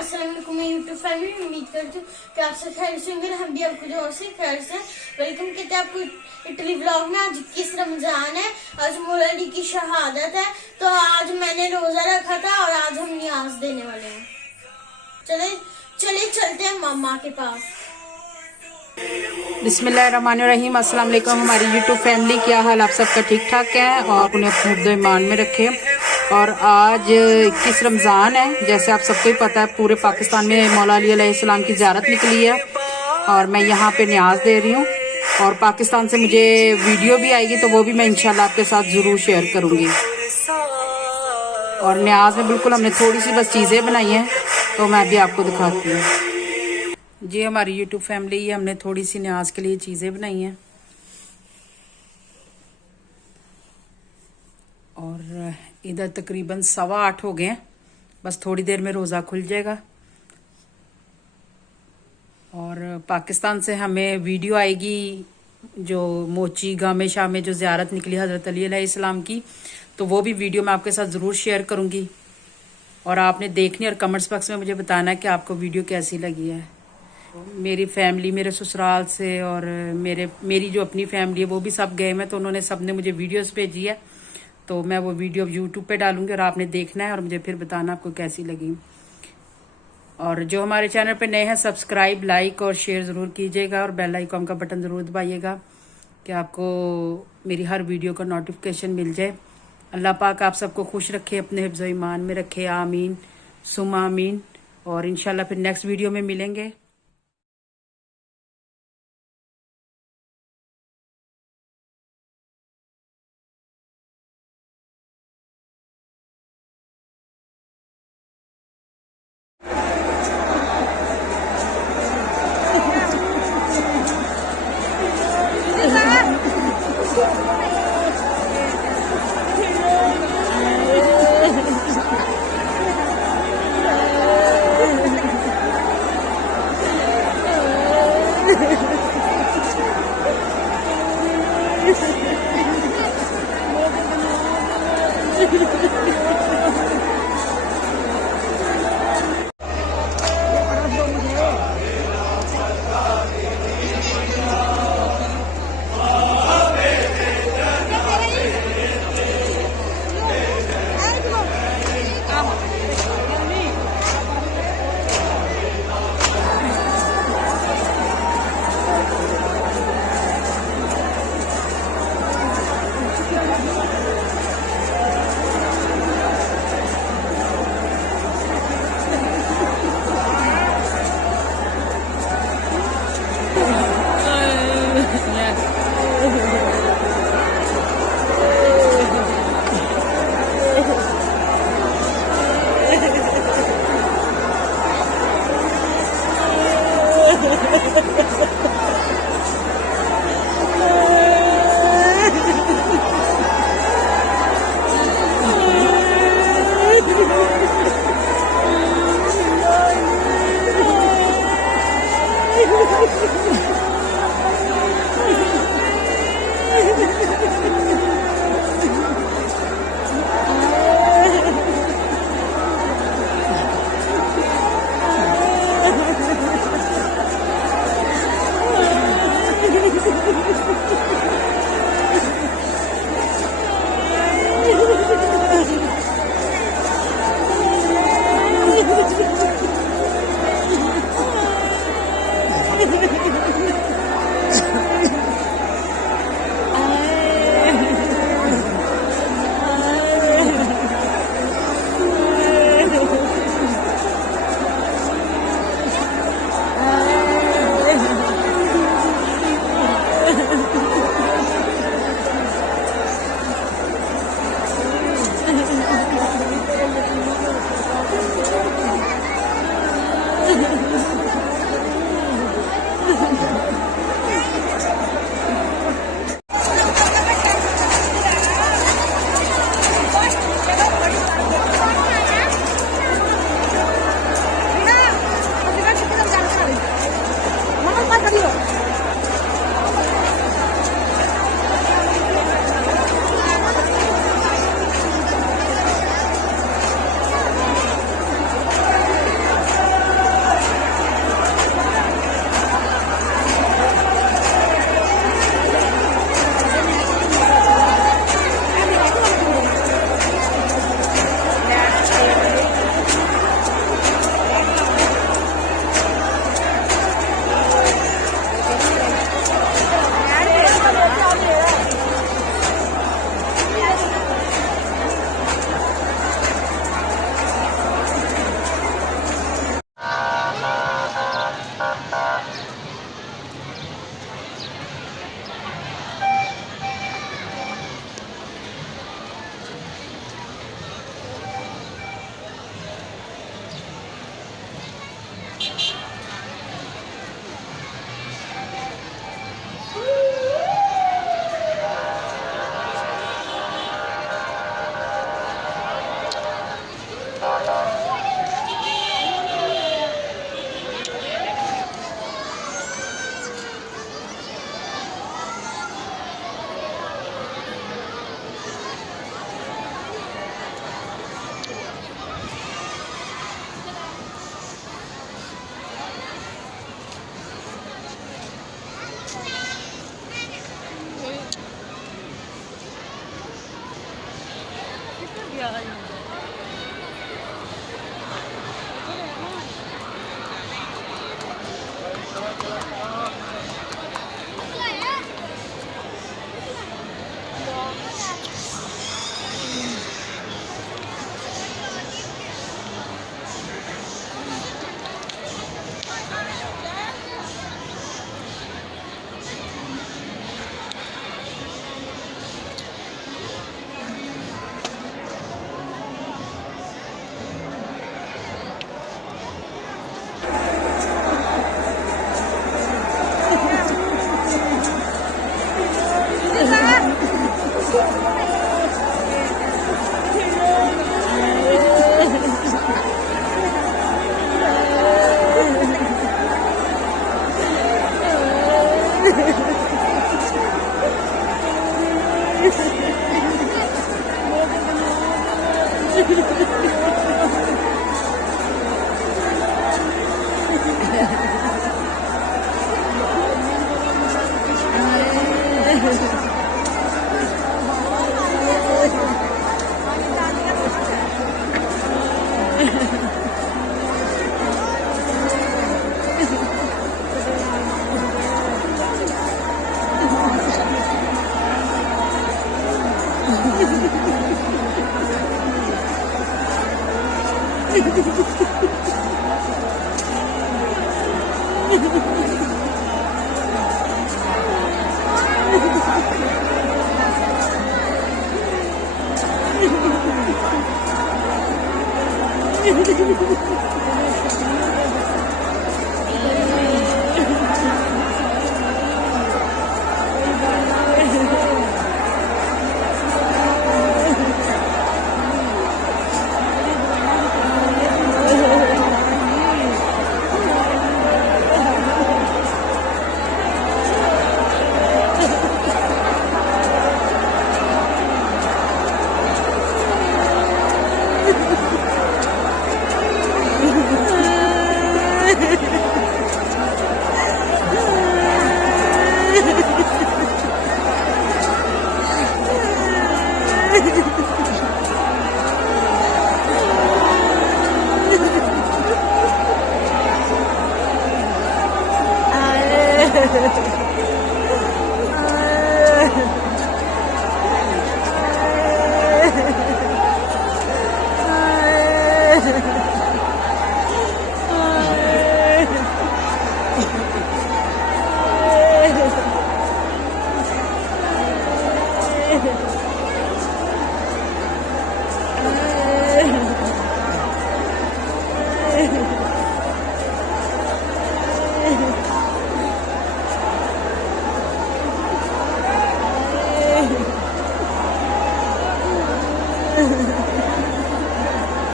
अस्सलाम वालेकुम YouTube family. उम्मीद करती हूँ कि आप सब खैर से होंगे। हम भी आपको जो से खैर से वेलकम कहते हैं आपको इटली व्लॉग में। आज 21 रमजान है, आज मौला अली की शहादत है, तो आज मैंने रोजा रखा था और आज हम नियाज देने वाले हैं। चले चलते हैं मम्मा के पास। बिस्मिल्लाहिर्रहमानिर्रहीम। अस्सलाम वालेकुम हमारी यूट्यूब फैमिली, क्या हाल आप सबका? ठीक ठाक है और उन्हें अपने हिफ्ज़ ईमान में रखे। और आज 21 रमज़ान है, जैसे आप सबको ही पता है पूरे पाकिस्तान में मौला अली अलैहिस्सलाम की ज़ियारत निकली है और मैं यहाँ पे न्याज दे रही हूँ। और पाकिस्तान से मुझे वीडियो भी आएगी तो वो भी मैं इंशाल्लाह आपके साथ ज़रूर शेयर करूँगी। और न्याज में बिल्कुल हमने थोड़ी सी बस चीज़ें बनाई हैं तो मैं भी आपको दिखाती हूँ। जी हमारी यूट्यूब फैमिली, ये हमने थोड़ी सी न्याज के लिए चीज़ें बनाई हैं। और इधर तकरीबन 8:15 हो गए हैं, बस थोड़ी देर में रोज़ा खुल जाएगा। और पाकिस्तान से हमें वीडियो आएगी जो मोची गामे शाह में जो ज़ियारत निकली हज़रत अली अलैहिस्सलाम की, तो वो भी वीडियो मैं आपके साथ ज़रूर शेयर करूँगी। और आपने देखनी और कमेंट्स बॉक्स में मुझे बताना है कि आपको वीडियो कैसी लगी है। मेरी फैमिली मेरे ससुराल से और मेरी जो अपनी फैमिली है वो भी सब गए हैं, तो उन्होंने सब ने मुझे वीडियोस भेजी है, तो मैं वो वीडियो यूट्यूब पे डालूंगी और आपने देखना है और मुझे फिर बताना आपको कैसी लगी। और जो हमारे चैनल पे नए हैं सब्सक्राइब, लाइक और शेयर ज़रूर कीजिएगा और बेल आइकॉन का बटन ज़रूर दबाइएगा कि आपको मेरी हर वीडियो का नोटिफिकेशन मिल जाए। अल्लाह पाक आप सबको खुश रखे, अपने हिफ्ज़ ईमान में रखे, आमीन सुम आमीन। और इंशाल्लाह फिर नेक्स्ट वीडियो में मिलेंगे।